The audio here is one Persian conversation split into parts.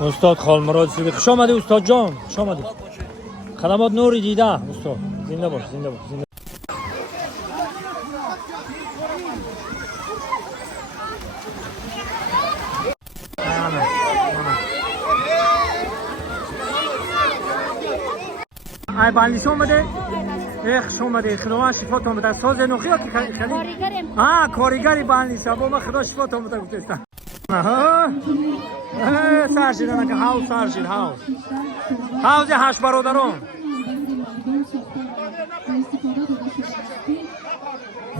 استاد خالمراد صدیقی خوش آمدی استاد جان، خوش آمدی. خدمات نوری دیده استاد. زنده باش، زنده باش، زنده. ای بندیش اومده؟ خوش اومده. خدا شفاتون بده. ساز نوخی ها که خیلی کارگری بندیش با من خدا شفاتون بده گفتم. سرشیدن که هاوس سرشید هاوس هشت برادران.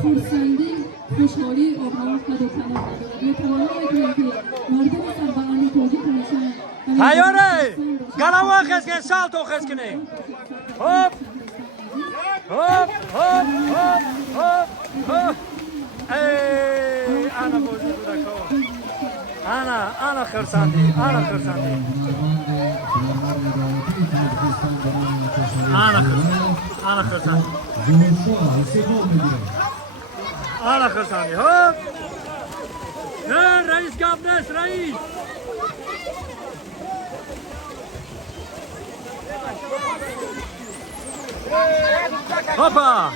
خورسندی خوشحالی آبان خدا تمام مردم سربلندی توجی کنشن هیاره گلوه خسکن سال تو خسکنه هوب هوب هوب هوب هوب هوب ای انا بوزی بودکو انا خرسندی انا خرسندی انا خرسندی انا خرسندی هوب نه رئیس گابنس رئیس هوپا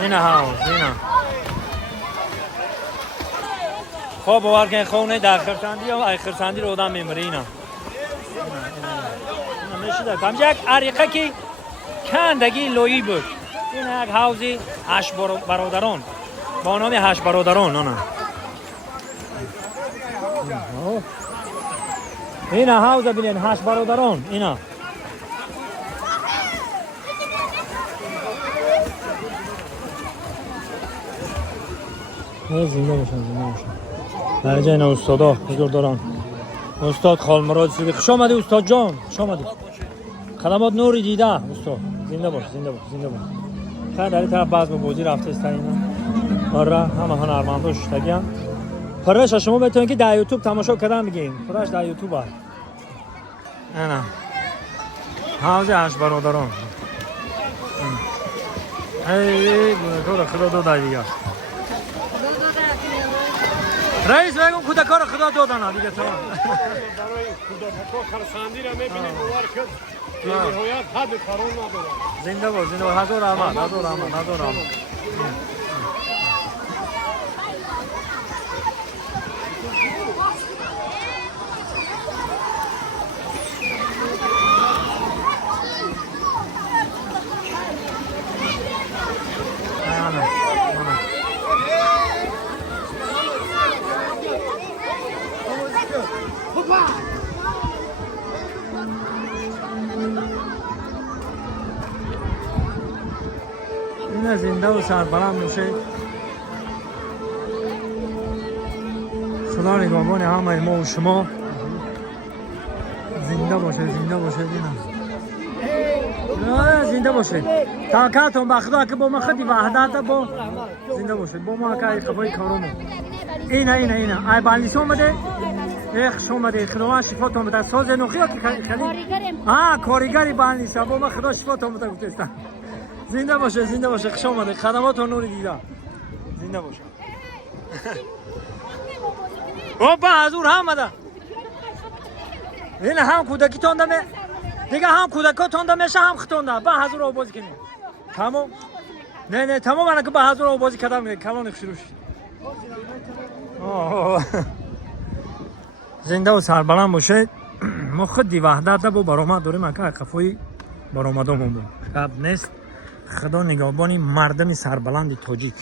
اینا هاوس اینا خب باور کن خونه در خرسندی و ای خرسندی رو آدم میمره اینا میشده کم یک عریقه که کندگی لویی بود. این یک هاوزی هشت برادران با نام هشت برادران اینا هاوز بینید هشت برادران اینا زنده باشن در جای اینا استادا حضور دارن. استاد خالمراد صدیقی خوش آمدی استاد جان، خوش آمدی. خدمات نوری دیده استاد. زنده باش، زنده باش، زنده باش. خیلی در این طرف بزم بازی رفته است اینا. آره همه هنرمندا شدگی هم. پرش شما بتونید که در یوتیوب تماشا کردن بگین. پرش در یوتیوب هست. انا حوض هشت برادران. ای گونه خدا دو دیگه. رئیس بگم کودکان خدا دادن دیگه تمام. برای کودکان خرسندی را میبینید باور کرد. به نهایت حد فرون نداره. زنده باش، زنده باش. هزار رحمت، هزار رحمت، هزار رحمت. این زنده و سربلند باشه. خدا نگهبان همه ما و شما. زنده باشه، زنده باشه دینا. زنده باشه. طاقتون به خدا که با ما خودی وحدت با زنده باشه. با ما که قبای کارمون. اینا ای بندیش اومده؟ خوش اومده. خدا شفاتون بده. ساز نوخی ها که خیلی کارگری بندیش با ما خدا شفاتون بده گفتم. زنده باشه، زنده باشه. خوش اومده. خدمات نور دیده. زنده باشه. اوپا حضور هم آمده. این هم کودکی تونده دیگه هم کودکاتون ده میشه هم خطونده. با حضور رو بازی کنیم. تمام. نه تمام انا که با حضور رو بازی کردم کلان شروع شد. زنده و سربلند باشه. ما خودی وحدت با برآمد داریم که قفوی برآمدامون بود. شب نیست. خدا نگهبانی مردم سربلند تاجیک.